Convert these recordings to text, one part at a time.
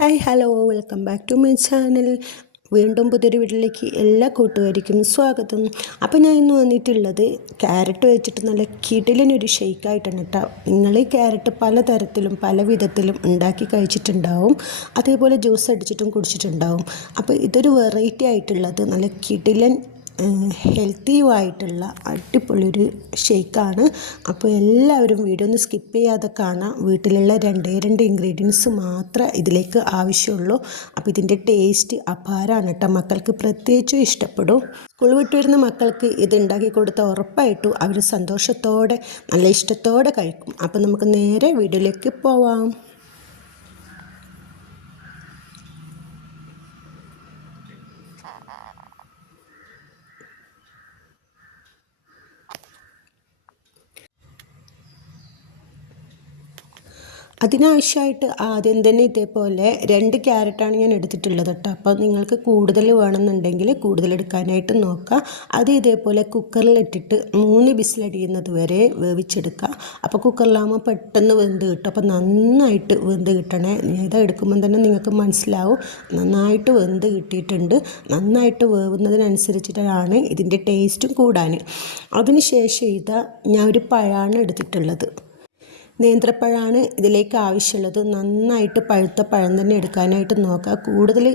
Hi hello welcome back to my channel. വീണ്ടും പുതിയൊരു വീട്ടിലേക്ക് എല്ലാ കൂട്ടുകാർക്കും സ്വാഗതം. അപ്പോൾ ഞാൻ ഇന്ന് വന്നിട്ടുള്ളത് ക്യാരറ്റ് വെച്ചിട്ട് നല്ല കിടിലിനൊരു ഷെയ്ക്കായിട്ടാണ് കേട്ടോ നിങ്ങൾ ഈ ക്യാരറ്റ് പലതരത്തിലും പല വിധത്തിലും ഉണ്ടാക്കി കഴിച്ചിട്ടുണ്ടാവും. അതേപോലെ ജ്യൂസ് അടിച്ചിട്ടും കുടിച്ചിട്ടുണ്ടാവും. അപ്പോൾ ഇതൊരു വെറൈറ്റി ആയിട്ടുള്ളത് നല്ല കിടിലൻ ഹെൽത്തിയുമായിട്ടുള്ള അടിപൊളിയൊരു ഷേക്കാണ് അപ്പോൾ എല്ലാവരും വീഡിയോ ഒന്ന് സ്കിപ്പ് ചെയ്യാതെ കാണാം. വീട്ടിലുള്ള രണ്ടേ രണ്ട് ഇൻഗ്രീഡിയൻസ് മാത്രമേ ഇതിലേക്ക് ആവശ്യമുള്ളൂ. അപ്പോൾ ഇതിന്റെ ടേസ്റ്റ് അപാരമാണ് കേട്ടോ മക്കൾക്ക് പ്രത്യേകിച്ചും ഇഷ്ടപ്പെടും. സ്കൂൾ വിട്ട് വരുന്ന മക്കൾക്ക് ഇത് ഉണ്ടാക്കി കൊടുത്ത ഉറപ്പായിട്ടും അവർ സന്തോഷത്തോടെ നല്ല ഇഷ്ടത്തോടെ കഴിക്കും. അപ്പോൾ നമുക്ക് നേരെ വീഡിയോയിലേക്ക് പോവാം. അതിനാവശ്യമായിട്ട് ആദ്യം തന്നെ ഇതേപോലെ രണ്ട് ക്യാരറ്റാണ് ഞാൻ എടുത്തിട്ടുള്ളത് കേട്ടോ. അപ്പോൾ നിങ്ങൾക്ക് കൂടുതൽ വേണമെന്നുണ്ടെങ്കിൽ കൂടുതൽ എടുക്കാനായിട്ട് നോക്കുക അത് ഇതേപോലെ കുക്കറിലിട്ടിട്ട് മൂന്ന് ബിസിലടിയുന്നത് വരെ വേവിച്ചെടുക്കുക അപ്പോൾ കുക്കറിലാകുമ്പോൾ പെട്ടെന്ന് വെന്ത് കിട്ടും. അപ്പോൾ നന്നായിട്ട് വെന്ത് കിട്ടണേ. ഇത് എടുക്കുമ്പോൾ തന്നെ നിങ്ങൾക്ക് മനസ്സിലാവും. നന്നായിട്ട് വെന്ത് കിട്ടിയിട്ടുണ്ട്. നന്നായിട്ട് വേവുന്നതിനനുസരിച്ചിട്ടാണ് ഇതിന്റെ ടേസ്റ്റും കൂടാൻ. അതിനുശേഷം ഇതാ ഞാൻ ഒരു പഴമാണ് എടുത്തിട്ടുള്ളത്. നേന്ത്രപ്പഴമാണ് ഇതിലേക്ക് ആവശ്യമുള്ളത്. നന്നായിട്ട് പഴുത്ത പഴം തന്നെ എടുക്കാനായിട്ട് നോക്കുക. കൂടുതൽ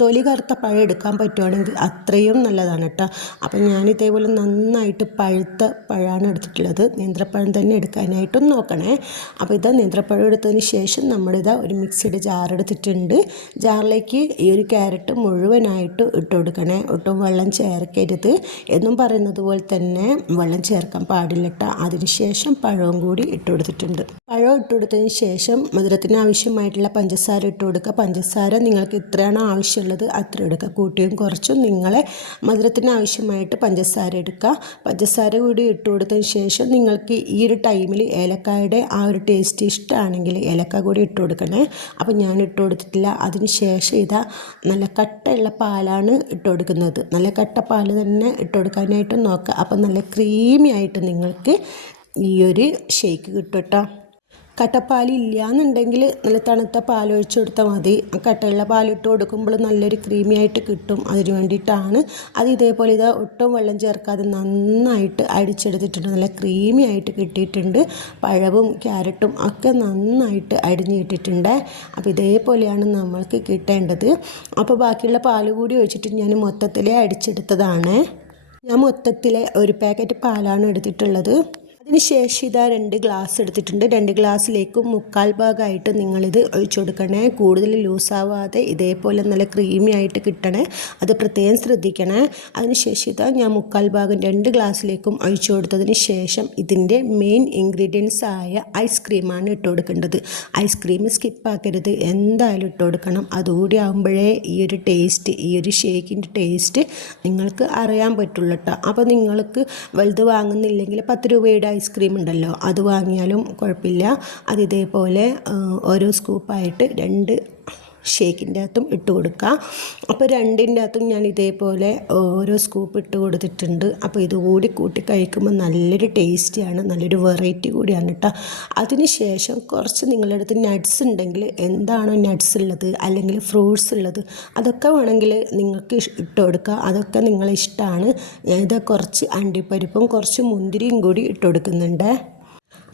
തൊലി കറുത്ത പഴം എടുക്കാൻ പറ്റുവാണെങ്കിൽ അത്രയും നല്ലതാണ് കേട്ടോ. അപ്പം ഞാൻ ഇതേപോലെ നന്നായിട്ട് പഴുത്ത പഴമാണ് എടുത്തിട്ടുള്ളത്. നേന്ത്രപ്പഴം തന്നെ എടുക്കാനായിട്ടും നോക്കണേ. അപ്പോൾ ഇതാ നേന്ത്രപ്പഴം എടുത്തതിന് ശേഷം നമ്മളിതാ ഒരു മിക്സിയുടെ ജാർ എടുത്തിട്ടുണ്ട്. ജാറിലേക്ക് ഈ ഒരു ക്യാരറ്റ് മുഴുവനായിട്ട് ഇട്ട് കൊടുക്കണേ. ഒട്ടും വെള്ളം ചേർക്കരുത്. എന്നും പറയുന്നത് പോലെ തന്നെ വെള്ളം ചേർക്കാൻ പാടില്ല കേട്ടോ. അതിന് ശേഷം പഴവും കൂടി ഇട്ട് കൊടുത്തിട്ടുണ്ട്. പഴം ഇട്ട് കൊടുത്തതിന് ശേഷം മധുരത്തിന് ആവശ്യമായിട്ടുള്ള പഞ്ചസാര ഇട്ട് കൊടുക്കുക. പഞ്ചസാര നിങ്ങൾക്ക് ഇത്രയാണോ ആവശ്യമുള്ളത് അത്ര എടുക്കുക. കൂട്ടിയും കുറച്ചും നിങ്ങളെ മധുരത്തിന് ആവശ്യമായിട്ട് പഞ്ചസാര എടുക്കുക. പഞ്ചസാര കൂടി ഇട്ട് കൊടുത്തതിന് ശേഷം നിങ്ങൾക്ക് ഈ ഒരു ടൈമിൽ ഏലക്കായുടെ ആ ഒരു ടേസ്റ്റ് ഇഷ്ടമാണെങ്കിൽ ഏലക്ക കൂടി ഇട്ട് കൊടുക്കണേ. അപ്പോൾ ഞാൻ ഇട്ട് കൊടുത്തിട്ടില്ല. അതിന് ശേഷം ഇതാ നല്ല കട്ടയുള്ള പാലാണ് ഇട്ട് കൊടുക്കുന്നത്. നല്ല കട്ട പാൽ തന്നെ ഇട്ട് കൊടുക്കാനായിട്ട് നോക്കുക. അപ്പം നല്ല ക്രീമി ആയിട്ട് നിങ്ങൾക്ക് ഈ ഒരു ഷേക്ക് കിട്ടും കേട്ടോ. കട്ടപ്പാൽ ഇല്ല എന്നുണ്ടെങ്കിൽ നല്ല തണുത്ത പാൽ ഒഴിച്ചു കൊടുത്താൽ മതി കട്ടയുള്ള പാലിട്ട് കൊടുക്കുമ്പോൾ നല്ലൊരു ക്രീമി ആയിട്ട് കിട്ടും. അതിന് വേണ്ടിയിട്ടാണ്. അത് ഇതേപോലെ ഇത് ഒട്ടും വെള്ളം ചേർക്കാതെ നന്നായിട്ട് അടിച്ചെടുത്തിട്ടുണ്ട്. നല്ല ക്രീമി ആയിട്ട് കിട്ടിയിട്ടുണ്ട്. പഴവും ക്യാരറ്റും ഒക്കെ നന്നായിട്ട് അടിഞ്ഞ് കിട്ടിയിട്ടുണ്ട്. അപ്പോൾ ഇതേപോലെയാണ് നമ്മൾക്ക് കിട്ടേണ്ടത്. അപ്പോൾ ബാക്കിയുള്ള പാൽ കൂടി ഒഴിച്ചിട്ട് ഞാൻ മൊത്തത്തിലേ അടിച്ചെടുത്തതാണ്. ഞാൻ മൊത്തത്തിലെ ഒരു പാക്കറ്റ് പാലാണ് എടുത്തിട്ടുള്ളത്. അതിന് ശേഷം ഇതാ രണ്ട് ഗ്ലാസ് എടുത്തിട്ടുണ്ട്. രണ്ട് ഗ്ലാസ്സിലേക്കും മുക്കാൽ ഭാഗമായിട്ട് നിങ്ങളിത് ഒഴിച്ചു കൊടുക്കണേ. കൂടുതൽ ലൂസാവാതെ ഇതേപോലെ നല്ല ക്രീമി ആയിട്ട് കിട്ടണേ. അത് പ്രത്യേകം ശ്രദ്ധിക്കണേ. അതിനുശേഷം ഇതാ ഞാൻ മുക്കാൽ ഭാഗം രണ്ട് ഗ്ലാസ്സിലേക്കും ഒഴിച്ചു കൊടുത്തതിന് ശേഷം ഇതിന്റെ മെയിൻ ഇൻഗ്രീഡിയൻസ് ആയ ഐസ്ക്രീമാണ് ഇട്ട് കൊടുക്കേണ്ടത്. ഐസ്ക്രീം സ്കിപ്പാക്കരുത് എന്തായാലും ഇട്ട് കൊടുക്കണം. അതുകൂടി ആകുമ്പോഴേ ഈ ഒരു ടേസ്റ്റ് ഈ ഒരു ഷേക്കിന്റെ ടേസ്റ്റ് നിങ്ങൾക്ക് അറിയാൻ പറ്റുള്ളൂ കേട്ടോ അപ്പോൾ നിങ്ങൾക്ക് വലുത് വാങ്ങുന്നില്ലെങ്കിൽ പത്ത് രൂപയുടെ ഐസ്ക്രീം ഉണ്ടല്ലോ അത് വാങ്ങിയാലും കുഴപ്പമില്ല. അത് ഇതേപോലെ ഓരോ സ്കൂപ്പായിട്ട് രണ്ട് ഷേക്കിന്റെ അകത്തും ഇട്ട് കൊടുക്കുക. അപ്പോൾ രണ്ടിന്റെ അകത്തും ഞാൻ ഇതേപോലെ ഓരോ സ്കൂപ്പ് ഇട്ട് കൊടുത്തിട്ടുണ്ട്. അപ്പോൾ ഇതുകൂടി കൂട്ടി കഴിക്കുമ്പോൾ നല്ലൊരു ടേസ്റ്റിയാണ് നല്ലൊരു വെറൈറ്റി കൂടിയാണ് കേട്ടോ. അതിന് ശേഷം കുറച്ച് നിങ്ങളുടെ അടുത്ത് നട്ട്സ് ഉണ്ടെങ്കിൽ എന്താണോ നട്ട്സ് ഉള്ളത് അല്ലെങ്കിൽ ഫ്രൂട്ട്സ് ഉള്ളത് അതൊക്കെ വേണമെങ്കിൽ നിങ്ങൾക്ക് ഇട്ട് കൊടുക്കുക. അതൊക്കെ നിങ്ങളെ ഇഷ്ടമാണ് ഇതാ കുറച്ച് അണ്ടിപ്പരിപ്പും കുറച്ച് മുന്തിരിയും കൂടി ഇട്ട് കൊടുക്കുന്നുണ്ട്.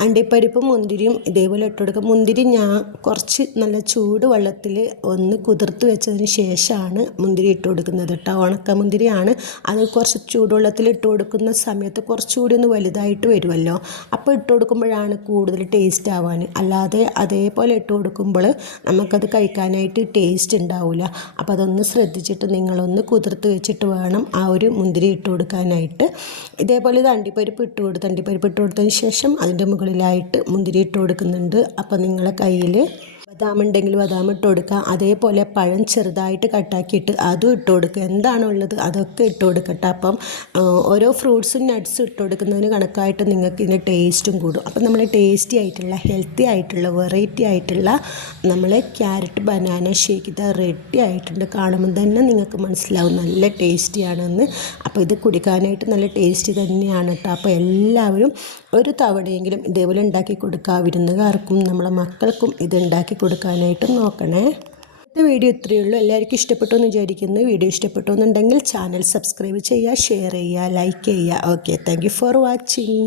അണ്ടിപ്പരിപ്പും മുന്തിരിയും ഇതേപോലെ ഇട്ട് കൊടുക്കുക മുന്തിരി ഞാൻ കുറച്ച് നല്ല ചൂട് വെള്ളത്തിൽ ഒന്ന് കുതിർത്ത് വെച്ചതിന് ശേഷമാണ് മുന്തിരി ഇട്ട് കൊടുക്കുന്നത് കേട്ടോ. ഉണക്ക മുന്തിരിയാണ്. അത് കുറച്ച് ചൂടുവെള്ളത്തിൽ ഇട്ട് കൊടുക്കുന്ന സമയത്ത് കുറച്ചുകൂടി ഒന്ന് വലുതായിട്ട് വരുമല്ലോ. അപ്പോൾ ഇട്ട് കൊടുക്കുമ്പോഴാണ് കൂടുതൽ ടേസ്റ്റ് ആവാൻ. അല്ലാതെ അതേപോലെ ഇട്ട് കൊടുക്കുമ്പോൾ നമുക്കത് കഴിക്കാനായിട്ട് ടേസ്റ്റ് ഉണ്ടാവില്ല. അപ്പോൾ അതൊന്ന് ശ്രദ്ധിച്ചിട്ട് നിങ്ങളൊന്ന് കുതിർത്ത് വെച്ചിട്ട് വേണം ആ ഒരു മുന്തിരി ഇട്ട് കൊടുക്കാനായിട്ട്. ഇതേപോലെ ഇത് അണ്ടിപ്പരിപ്പ് ഇട്ട് കൊടുത്ത് അണ്ടിപ്പരിപ്പ് ഇട്ട് കൊടുത്തതിന് ശേഷം അതിന്റെ മുകളിലായിട്ട് മുന്തിരി ഇട്ട് കൊടുക്കുന്നുണ്ട്. അപ്പോൾ നിങ്ങളെ കയ്യിൽ ബദാം ഉണ്ടെങ്കിൽ ബദാം ഇട്ട് കൊടുക്കുക അതേപോലെ പഴം ചെറുതായിട്ട് കട്ടാക്കിയിട്ട് അതും ഇട്ട് കൊടുക്കുക. എന്താണോ ഉള്ളത് അതൊക്കെ ഇട്ട് കൊടുക്കട്ടെ. അപ്പം ഓരോ ഫ്രൂട്ട്സും നട്ട്സും ഇട്ട് കൊടുക്കുന്നതിന് കണക്കായിട്ട് നിങ്ങൾക്ക് ഇതിന്റെ ടേസ്റ്റും കൂടും. അപ്പം നമ്മൾ ടേസ്റ്റി ആയിട്ടുള്ള ഹെൽത്തി ആയിട്ടുള്ള വെറൈറ്റി ആയിട്ടുള്ള നമ്മൾ ക്യാരറ്റ് ബനാന ഷേക്ക് ഇത് റെഡി ആയിട്ടുണ്ട്. കാണുമ്പോൾ തന്നെ നിങ്ങൾക്ക് മനസ്സിലാവും നല്ല ടേസ്റ്റിയാണെന്ന് അപ്പോൾ ഇത് കുടിക്കാനായിട്ട് നല്ല ടേസ്റ്റി തന്നെയാണ് കേട്ടോ അപ്പോൾ എല്ലാവരും ഒരു തവണയെങ്കിലും ഇതേപോലെ ഉണ്ടാക്കി കൊടുക്കുക വിരുന്നുകാർക്കും നമ്മളെ മക്കൾക്കും ഇത് ഉണ്ടാക്കി കൊടുക്കാനായിട്ട് നോക്കണേ. ഇന്നത്തെ വീഡിയോ ഇത്രയേ ഉള്ളൂ. എല്ലാവർക്കും ഇഷ്ടപ്പെട്ടു എന്ന് വിചാരിക്കുന്നു. വീഡിയോ ഇഷ്ടപ്പെട്ടു എന്നുണ്ടെങ്കിൽ ചാനൽ സബ്സ്ക്രൈബ് ചെയ്യുക ഷെയർ ചെയ്യുക ലൈക്ക് ചെയ്യുക. Okay thank for watching